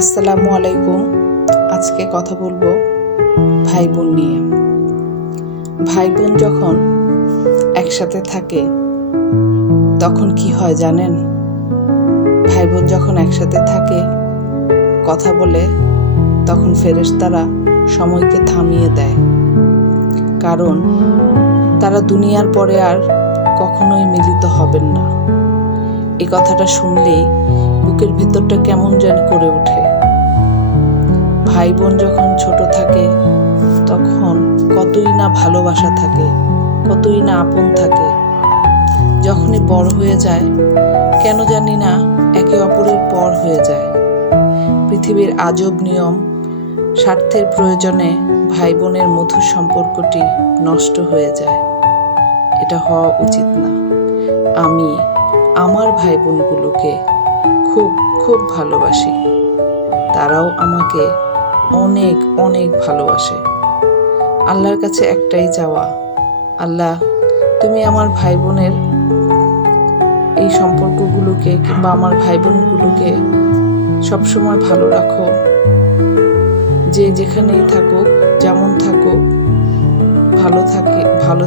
আসসালামু আলাইকুম। আজকে কথা বলবো ভাই বোন নিয়ে। ভাই বোন যখন একসাথে থাকে তখন কি হয় জানেন? ভাই বোন যখন একসাথে থাকে কথা বলে তখন ফেরেশতারা সময়কে থামিয়ে দেয়, কারণ তারা দুনিয়ার পরে আর কখনোই মিলিত হবেন না। এই কথাটা শুনলেই বুকের ভিতরটা কেমন যেন করে ওঠে। ভাই বোন যখন ছোট থাকে তখন কতই না ভালোবাসা থাকে, কতই না আপন থাকে। যখনই বড় হয়ে যায় কেন জানি না একে অপরের পর হয়ে যায়। পৃথিবীর আজব নিয়ম, স্বার্থের প্রয়োজনে ভাই বোনের মধুর সম্পর্কটি নষ্ট হয়ে যায়। এটা হওয়া উচিত না। আমি আমার ভাই বোনগুলোকে খুব খুব ভালোবাসি, তারাও আমাকে অনেক অনেক ভালোবাসে। আল্লাহর কাছে একটাই চাওয়া, আল্লাহ তুমি আমার ভাই বোনের এই সম্পর্কগুলোকে কিংবা আমার ভাই বোনগুলোকে সবসময় ভালো রাখো। যে যেখানেই থাকুক, যেমন থাকুক, ভালো